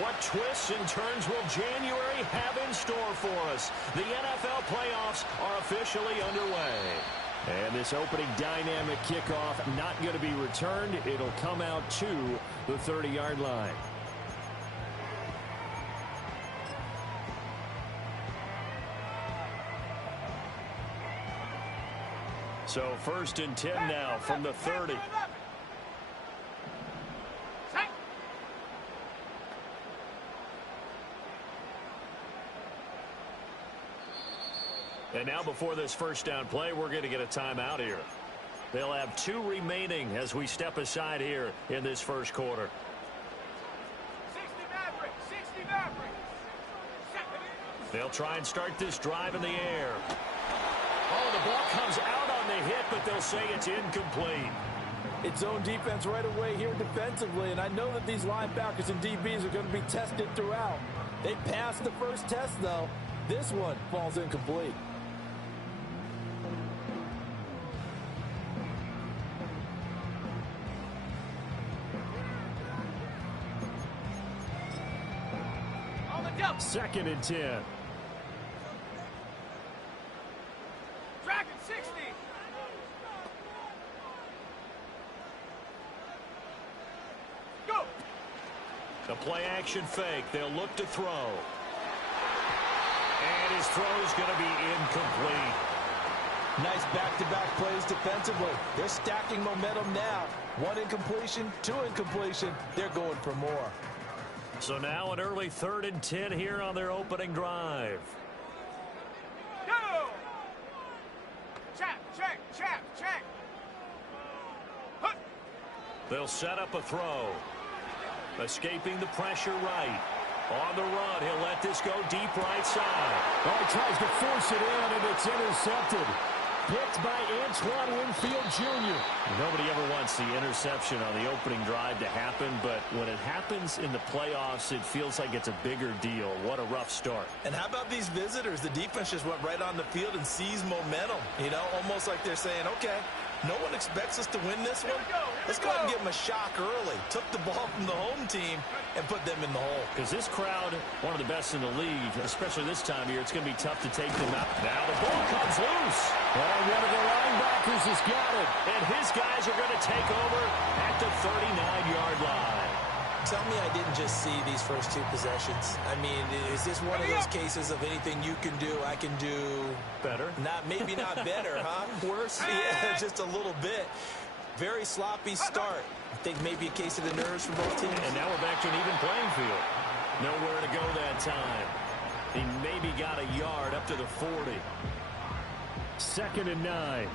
What twists and turns will January have in store for us? The NFL playoffs are officially underway. And this opening dynamic kickoff not going to be returned. It'll come out to the 30-yard line. So 1st and 10 now from the 30. And now before this first down play, we're going to get a timeout here. They'll have 2 remaining as we step aside here in this first quarter. 60 Mavericks, 60 Mavericks. They'll try and start this drive in the air. Oh, the ball comes out on the hit, but they'll say it's incomplete. It's zone defense right away here defensively, and I know that these linebackers and DBs are going to be tested throughout. They passed the first test, though. This one falls incomplete. On the jump. 2nd and 10. Dragon 60. Go. The play action fake. They'll look to throw. And his throw is going to be incomplete. Nice back-to-back plays defensively. They're stacking momentum now. 1 incompletion, 2 incompletion. They're going for more. So now an early 3rd and 10 here on their opening drive. Go. Check, check, check, check. Huh. They'll set up a throw. Escaping the pressure right. On the run, he'll let this go deep right side. Oh, he tries to force it in, and it's intercepted. Picked by Antoine Winfield Jr. Nobody ever wants the interception on the opening drive to happen, but when it happens in the playoffs, it feels like it's a bigger deal. What a rough start. And how about these visitors? The defense just went right on the field and seized momentum. You know, almost like they're saying, okay, no one expects us to win this one. Let's go ahead and give them a shock early. Took the ball from the home team and put them in the hole. Because this crowd, one of the best in the league, especially this time of year, it's going to be tough to take them out. Now the ball comes loose. And one of the linebackers has got it. And his guys are going to take over at the 39-yard line. Tell me I didn't just see these first 2 possessions. I mean, is this one of those cases of anything you can do, I can do better? Maybe not better, huh? Worse? Yeah, just a little bit. Very sloppy start. I think maybe a case of the nerves for both teams. And now we're back to an even playing field. Nowhere to go that time. He maybe got a yard up to the 40. 2nd and 9.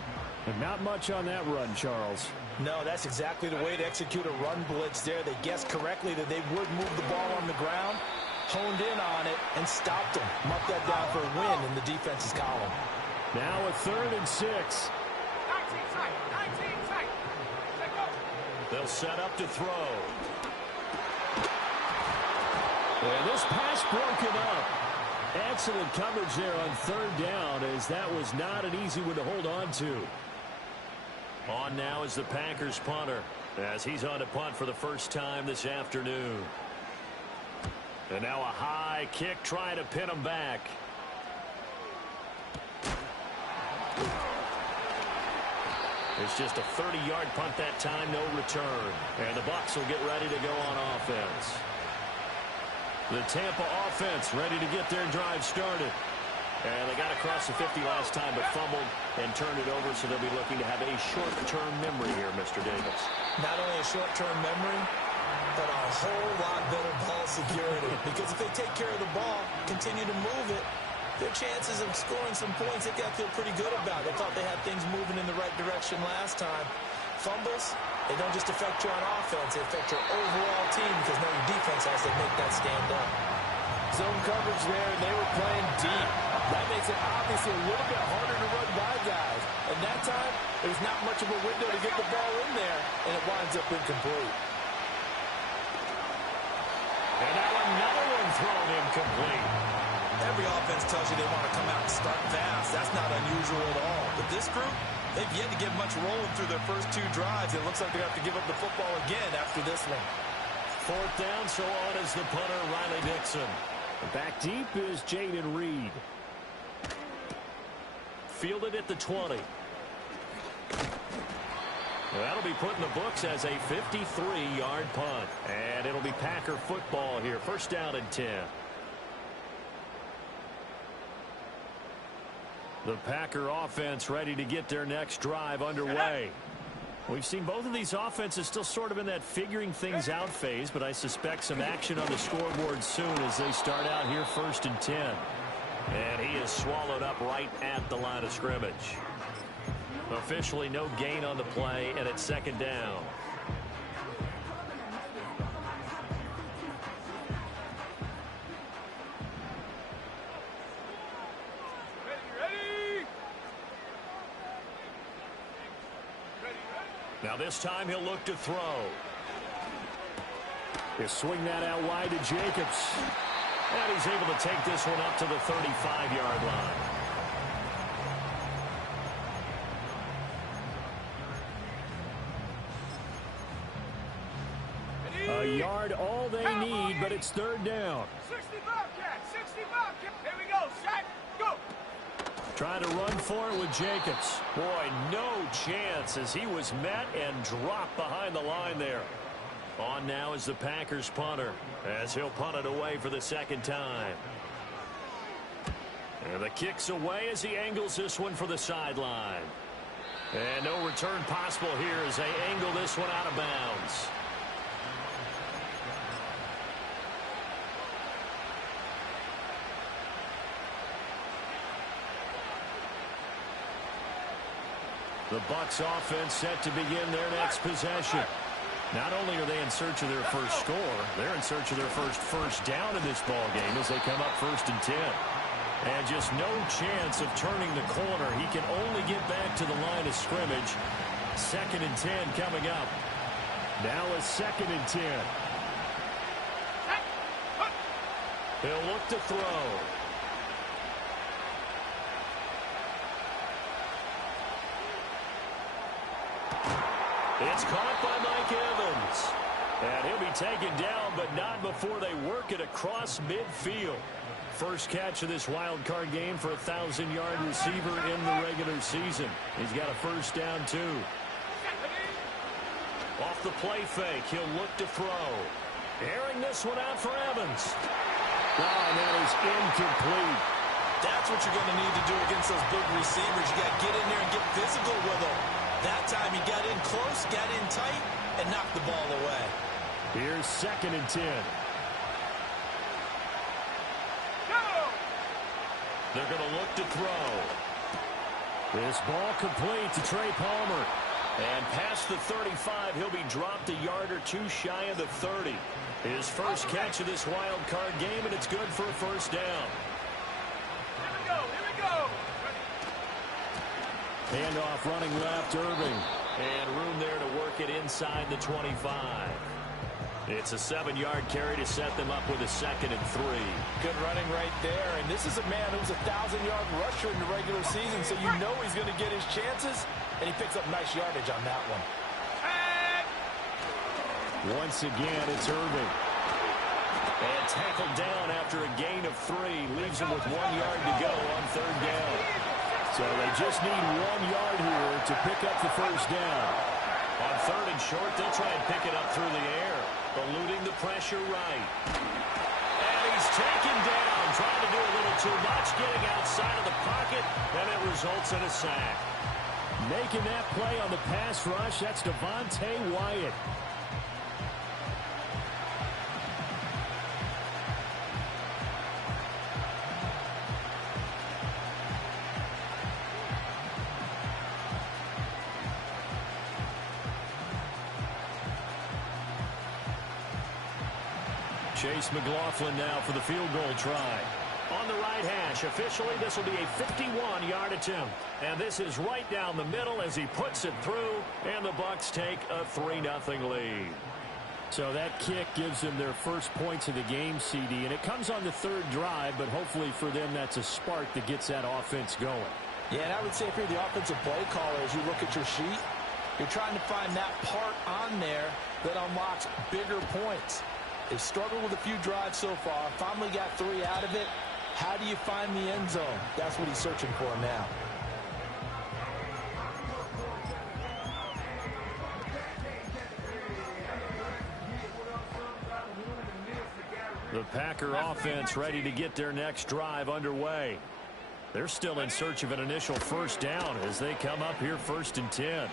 And not much on that run, Charles. No, that's exactly the way to execute a run blitz there. They guessed correctly that they would move the ball on the ground, honed in on it, and stopped them. Marked that down for a win in the defense's column. Now a 3rd and 6. 19 tight, 19 tight. Let go. They'll set up to throw. And this pass broken up. Excellent coverage there on 3rd down, as that was not an easy one to hold on to. On now is the Packers punter, as he's on to punt for the first time this afternoon. And now a high kick trying to pin him back. It's just a 30-yard punt that time, no return. And the Bucs will get ready to go on offense. The Tampa offense ready to get their drive started. And they got across the 50 last time, but fumbled and turned it over, so they'll be looking to have a short-term memory here, Mr. Davis. Not only a short-term memory, but a whole lot better ball security. Because if they take care of the ball, continue to move it, their chances of scoring some points, they've got to feel pretty good about. They thought they had things moving in the right direction last time. Fumbles, they don't just affect you on offense, they affect your overall team, because now your defense has to make that stand up. Zone coverage there, and they were playing deep. That makes it obviously a little bit harder to run by guys. And that time, there's not much of a window to get the ball in there, and it winds up incomplete. And now another one thrown incomplete. Every offense tells you they want to come out and start fast. That's not unusual at all. But this group, they've yet to get much rolling through their first 2 drives. It looks like they have to give up the football again after this one. fourth down, so on is the punter, Riley Dixon. Back deep is Jaden Reed. Fielded at the 20. That'll be put in the books as a 53-yard punt. And it'll be Packer football here. First down and 10. The Packer offense ready to get their next drive underway. We've seen both of these offenses still sort of in that figuring things out phase, but I suspect some action on the scoreboard soon as they start out here first and 10. And he is swallowed up right at the line of scrimmage. Officially no gain on the play, and it's second down. Now this time he'll look to throw. He'll swing that out wide to Jacobs. And he's able to take this one up to the 35-yard line. A yard all they need, but it's third down. 60 Bobcat, 60 Bobcat. Here we go, Shaq, go. Trying to run for it with Jacobs. Boy, no chance as he was met and dropped behind the line there. On now is the Packers punter as he'll punt it away for the second time. And the kick's away as he angles this one for the sideline. And no return possible here as they angle this one out of bounds. The Bucs offense set to begin their next possession. Not only are they in search of their first score, they're in search of their first down in this ball game as they come up first and 10. And just no chance of turning the corner. He can only get back to the line of scrimmage. Second and 10 coming up. Now a second and 10. He'll look to throw. It's caught by Mike Evans. And he'll be taken down, but not before they work it across midfield. First catch of this wild card game for a 1,000-yard receiver in the regular season. He's got a first down, too. Off the play fake, he'll look to throw. Airing this one out for Evans. Oh, and that is incomplete. That's what you're going to need to do against those big receivers. You got to get in there and get physical with them. That time he got in close, got in tight, and knocked the ball away. Here's second and 10. They're going to look to throw. This ball complete to Trey Palmer. And past the 35, he'll be dropped a yard or two shy of the 30. His first catch of this wild card game, and it's good for a first down. Here we go. Handoff running left, Irving. And room there to work it inside the 25. It's a 7-yard carry to set them up with a second and 3. Good running right there. And this is a man who's a 1,000-yard rusher in the regular season, so you know he's going to get his chances. And he picks up nice yardage on that one. Once again, it's Irving. And tackled down after a gain of 3. Leaves him with 1 yard to go on third down. So they just need 1 yard here to pick up the first down. On third and short, they'll try and pick it up through the air. Eluding the pressure right. And he's taken down. Trying to do a little too much. Getting outside of the pocket. And it results in a sack. Making that play on the pass rush, that's Devontae Wyatt. Chase McLaughlin now for the field goal try. On the right hash, officially this will be a 51-yard attempt. And this is right down the middle as he puts it through, and the Bucs take a 3-0 lead. So that kick gives them their first points of the game, CD, and it comes on the third drive, but hopefully for them that's a spark that gets that offense going. Yeah, and I would say if you're the offensive play caller, as you look at your sheet, you're trying to find that part on there that unlocks bigger points. They've struggled with a few drives so far. Finally got 3 out of it. How do you find the end zone? That's what he's searching for now. The Packer offense ready to get their next drive underway. They're still in search of an initial first down as they come up here 1st and 10.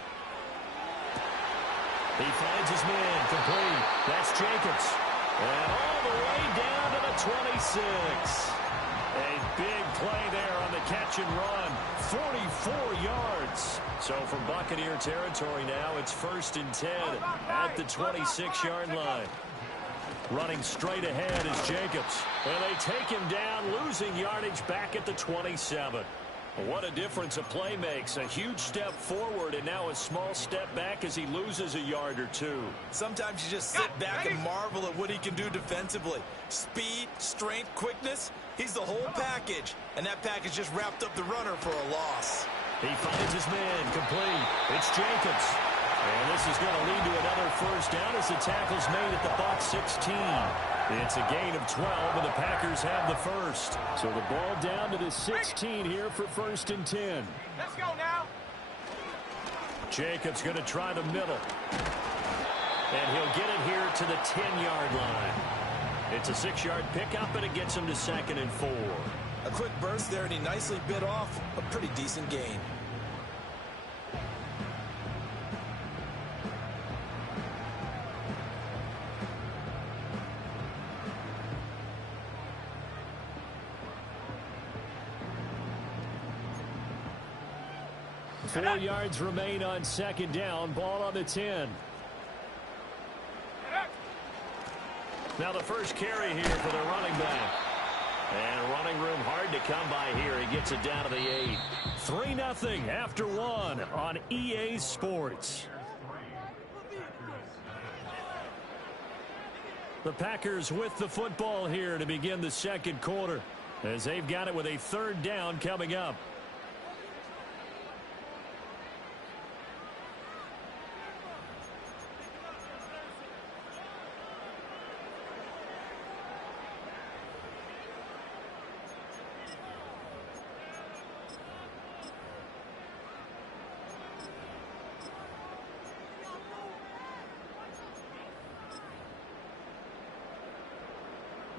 He finds his man complete. That's Jacobs. And all the way down to the 26. A big play there on the catch and run. 44 yards. So from Buccaneer territory now, it's 1st and 10 at the 26-yard line. Running straight ahead is Jacobs. And they take him down, losing yardage back at the 27. What a difference a play makes. A huge step forward and now a small step back as he loses a yard or 2. Sometimes you just sit back and marvel at what he can do defensively. Speed, strength, quickness. He's the whole package. And that package just wrapped up the runner for a loss. He finds his man complete. It's Jacobs. And this is going to lead to another first down as the tackle's made at the Bucs 16. It's a gain of 12, and the Packers have the first. So the ball down to the 16 here for 1st and 10. Let's go now. Jacobs going to try the middle. And he'll get it here to the 10-yard line. It's a 6-yard pickup, and it gets him to 2nd and 4. A quick burst there, and he nicely bit off a pretty decent gain. Four yards remain on 2nd down. Ball on the 10. Now the first carry here for the running back. And running room hard to come by here. He gets it down to the 8. 3-0 after 1 on EA Sports. The Packers with the football here to begin the 2nd quarter as they've got it with a 3rd down coming up.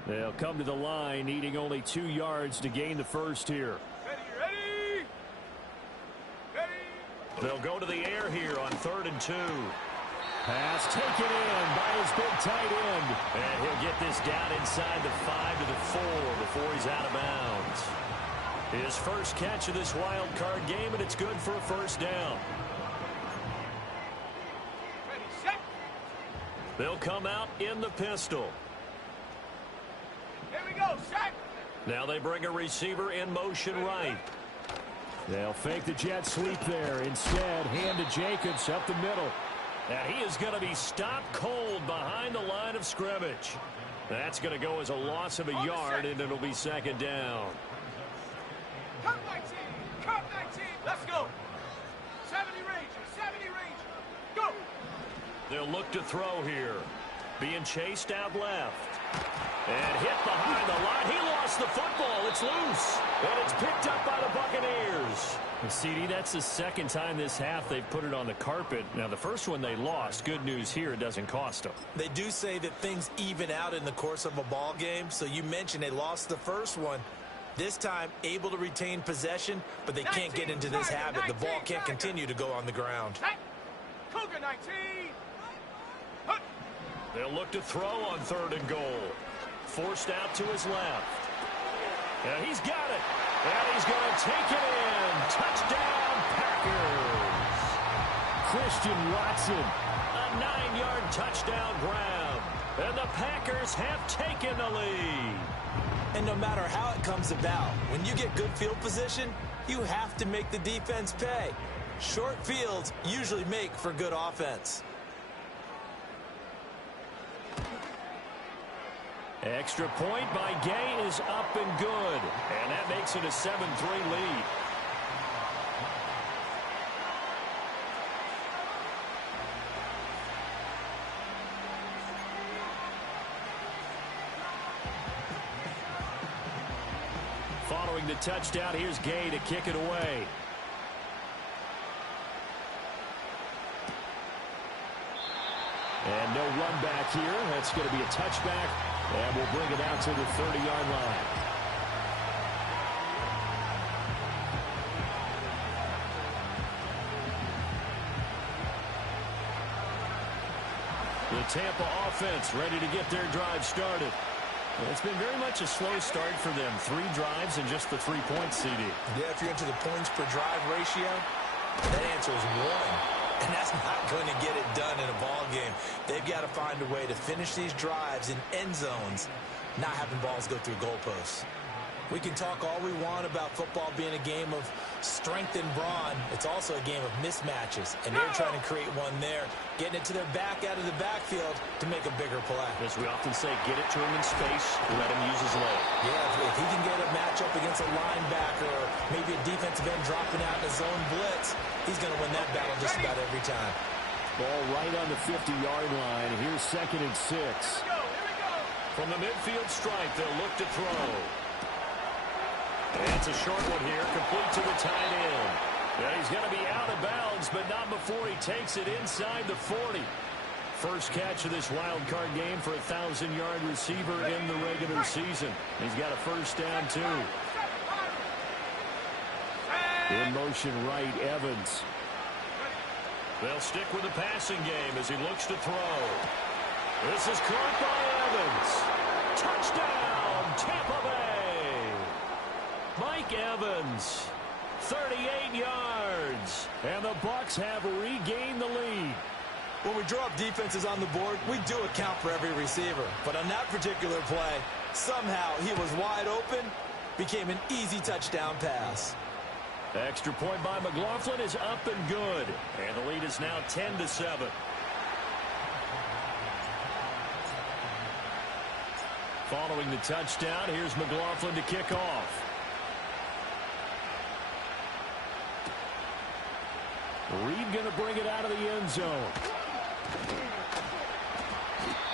They'll come to the line, needing only 2 yards to gain the first here. Ready. They'll go to the air here on 3rd and 2. Pass taken in by his big tight end. And he'll get this down inside the 5 to the 4 before he's out of bounds. His first catch of this wild card game, and it's good for a first down. Ready, set. They'll come out in the pistol. Here we go, set. Now they bring a receiver in motion right. They'll fake the jet sweep there. Instead, hand to Jacobs up the middle. And he is going to be stopped cold behind the line of scrimmage. That's going to go as a loss of a yard, and it'll be 2nd down. Cut 19. Cut 19. Let's go. 70 range. 70 range. Go. They'll look to throw here. Being chased out left. And hit behind the line. He lost the football. It's loose. And it's picked up by the Buccaneers. CD, that's the 2nd time this half they've put it on the carpet. Now, the first one they lost. Good news here, it doesn't cost them. They do say that things even out in the course of a ball game. So you mentioned they lost the first one. This time, able to retain possession, but they can't get into this habit. The ball can't continue to go on the ground. Cougar 19. They'll look to throw on 3rd and goal. Forced out to his left. And he's got it. And he's going to take it in. Touchdown, Packers. Christian Watson. A 9-yard touchdown grab. And the Packers have taken the lead. And no matter how it comes about, when you get good field position, you have to make the defense pay. Short fields usually make for good offense. Extra point by Gay is up and good. And that makes it a 7-3 lead. Following the touchdown, here's Gay to kick it away. And no run back here. That's going to be a touchback, and we'll bring it out to the 30-yard line. The Tampa offense ready to get their drive started. It's been very much a slow start for them. 3 drives and just the 3 points, CD. Yeah, if you're into the points per drive ratio, that answer is 1. And that's not going to get it done in a ball game. They've got to find a way to finish these drives in end zones, not having balls go through goalposts. We can talk all we want about football being a game of strength and brawn. It's also a game of mismatches, and they're trying to create one there, getting it to their back out of the backfield to make a bigger play. As we often say, get it to him in space, let him use his leg. Yeah, if he can get a matchup against a linebacker or maybe a defensive end dropping out in a zone blitz, he's going to win that battle just about every time. Ball right on the 50-yard line. Here's 2nd and 6. From the midfield stripe, they'll look to throw. That's a short one here, complete to the tight end. And he's going to be out of bounds, but not before he takes it inside the 40. First catch of this wild card game for a 1,000-yard receiver in the regular season. He's got a first down, too. In motion right, Evans. They'll stick with the passing game as he looks to throw. This is caught by Evans. Touchdown, Tampa Bay. Mike Evans, 38 yards, and the Bucs have regained the lead. When we draw up defenses on the board, we do account for every receiver. But on that particular play, somehow he was wide open, became an easy touchdown pass. Extra point by McLaughlin is up and good, and the lead is now 10-7. Following the touchdown, here's McLaughlin to kick off. Reed going to bring it out of the end zone.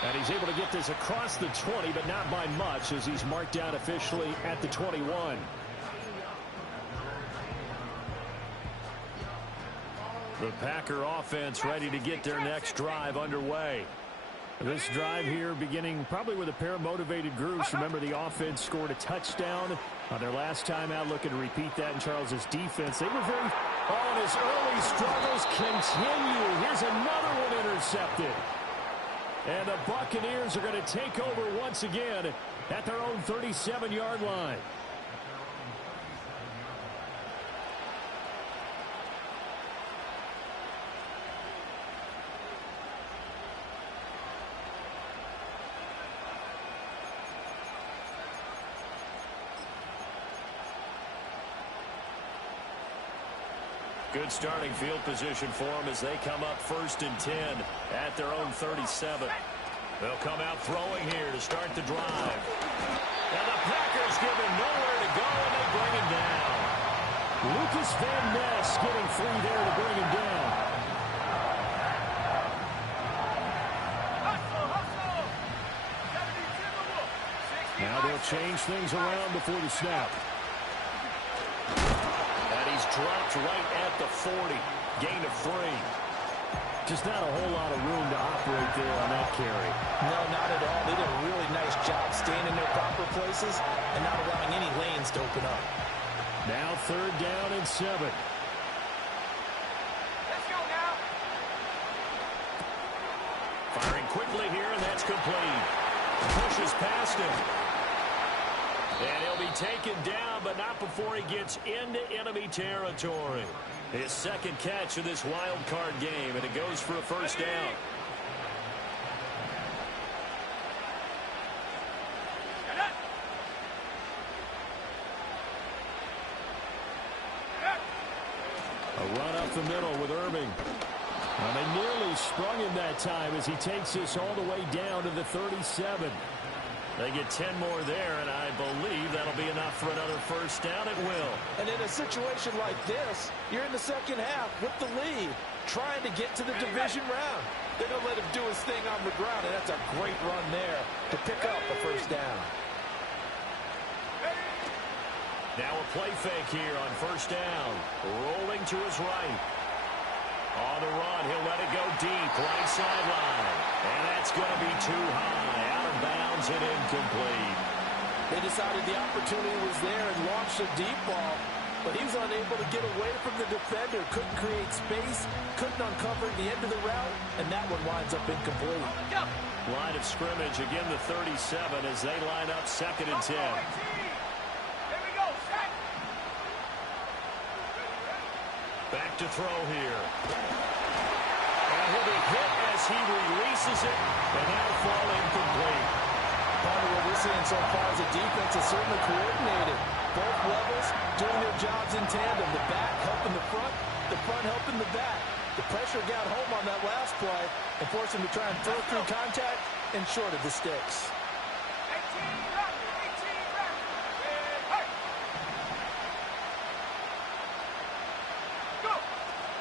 And he's able to get this across the 20, but not by much, as he's marked down officially at the 21. The Packer offense ready to get their next drive underway. This drive here beginning probably with a pair of motivated groups. Remember, the offense scored a touchdown on their last time out, looking to repeat that in Charles's defense. They were very... Oh, and his early struggles continue. Here's another one intercepted. And the Buccaneers are going to take over once again at their own 37-yard line. Good starting field position for them as they come up 1st and 10 at their own 37. They'll come out throwing here to start the drive. And the Packers give him nowhere to go, and they bring him down. Lucas Van Ness getting free there to bring him down. Now they'll change things around before the snap. Dropped right at the 40. Gain of 3. Just not a whole lot of room to operate there on that carry. No, not at all. They did a really nice job staying in their proper places and not allowing any lanes to open up. Now 3rd down and 7. Let's go now. Firing quickly here, and that's complete. Pushes past him. And he'll be taken down, but not before he gets into enemy territory. His 2nd catch of this wild card game, and it goes for a first down. A run up the middle with Irving. And they nearly sprung him that time as he takes this all the way down to the 37. They get 10 more there, and I believe that'll be enough for another first down. It will. And in a situation like this, you're in the second half with the lead, trying to get to the division round. They're going to let him do his thing on the ground, and that's a great run there to pick up a first down. Now a play fake here on first down. Rolling to his right. On the run, he'll let it go deep, right sideline. And that's going to be too high, out of bounds and incomplete. They decided the opportunity was there and launched a deep ball, but he was unable to get away from the defender, couldn't create space, couldn't uncover the end of the route, and that one winds up incomplete. Line of scrimmage, again the 37 as they line up 2nd and 10. Back to throw here. And he'll be hit as he releases it, and that'll fall incomplete. Part of what we're seeing so far is the defense is certainly coordinated. Both levels doing their jobs in tandem. The back helping the front helping the back. The pressure got home on that last play and forced him to try and throw through contact and short of the sticks.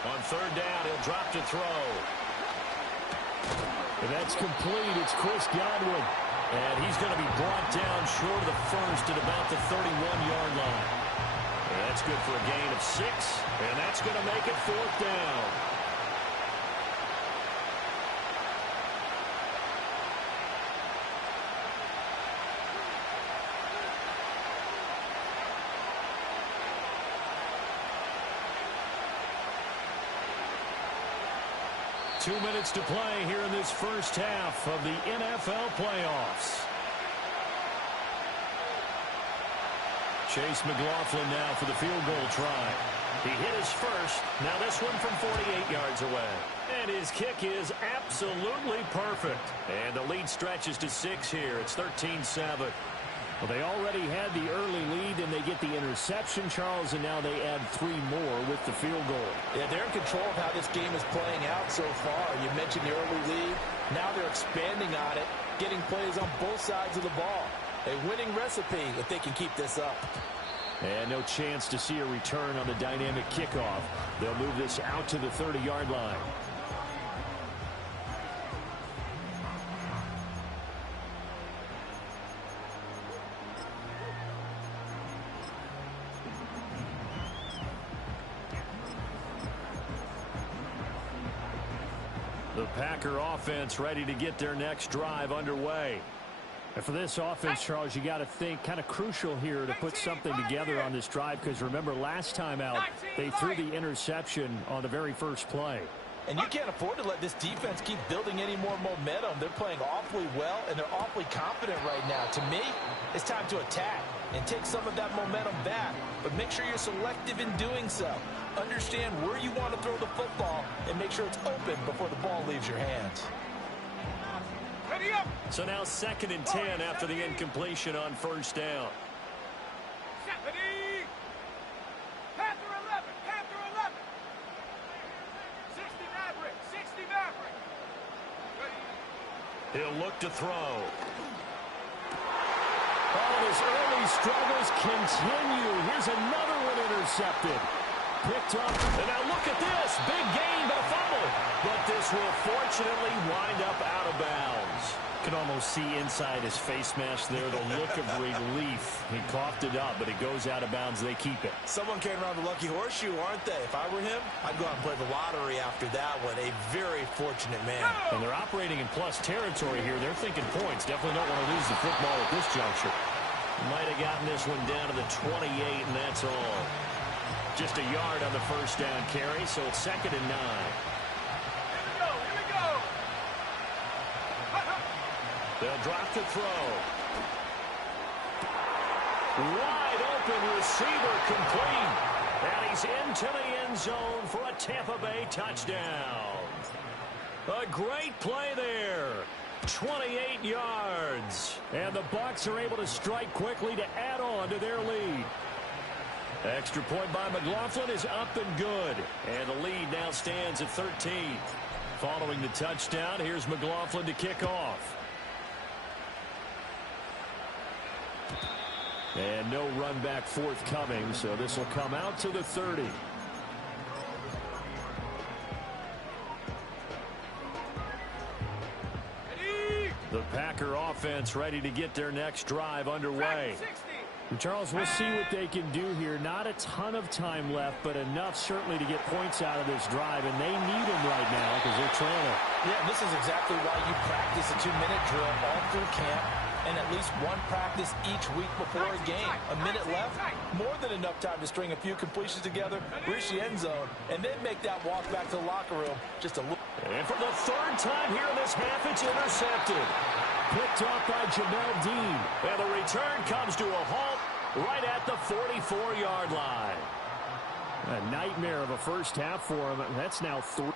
On 3rd down, he'll drop to throw. And that's complete. It's Chris Godwin. And he's going to be brought down short of the first at about the 31-yard line. And that's good for a gain of 6, and that's going to make it 4th down. Two minutes to play here in this first half of the NFL playoffs. Chase McLaughlin now for the field goal try. He hit his first. Now this one from 48 yards away. And his kick is absolutely perfect. And the lead stretches to 6 here. It's 13-7. Well, they already had the early lead, and they get the interception, Charles, and now they add 3 more with the field goal. Yeah, they're in control of how this game is playing out so far. You mentioned the early lead. Now they're expanding on it, getting plays on both sides of the ball. A winning recipe if they can keep this up. And no chance to see a return on the dynamic kickoff. They'll move this out to the 30-yard line. The Packer offense ready to get their next drive underway. And for this offense, Charles, you got to think kind of crucial here to put something together on this drive, because remember last time out they threw the interception on the very first play. And you can't afford to let this defense keep building any more momentum. They're playing awfully well, and they're awfully confident right now. To me, it's time to attack and take some of that momentum back. But make sure you're selective in doing so. Understand where you want to throw the football and make sure it's open before the ball leaves your hands. Ready up. So now 2nd and 10 after the incompletion on first down. Ready. Panther 11. Panther 11. 60 Maverick. 60 Maverick. Ready. He'll look to throw. Oh, his early struggles continue. Here's another one intercepted. Picked up. And now look at this. Big gain, but a fumble. But this will fortunately wind up out of bounds. Can almost see inside his face mask there the look of relief. He coughed it up, but it goes out of bounds. They keep it. Someone came around the lucky horseshoe, aren't they? If I were him, I'd go out and play the lottery after that one. A very fortunate man. And they're operating in plus territory here. They're thinking points. Definitely don't want to lose the football at this juncture. Might have gotten this one down to the 28, and that's all. Just a yard on the first down carry, so it's 2nd and 9. Here we go. Here we go. They'll drop to throw. Wide open receiver complete. And he's into the end zone for a Tampa Bay touchdown. A great play there. 28 yards. And the Bucs are able to strike quickly to add on to their lead. Extra point by McLaughlin is up and good. And the lead now stands at 13. Following the touchdown, here's McLaughlin to kick off. And no run back forthcoming, so this will come out to the 30. The Packer offense ready to get their next drive underway. Charles, we'll see what they can do here. Not a ton of time left, but enough certainly to get points out of this drive, and they need them right now because they're trailing. Yeah, and this is exactly why you practice a 2-minute drill all through camp and at least one practice each week before a game. A minute left, more than enough time to string a few completions together, reach the end zone, and then make that walk back to the locker room just a little. And for the third time here in this half, it's intercepted. Picked off by Jamel Dean. And the return comes to a halt right at the 44-yard line. A nightmare of a first half for him. That's now 3.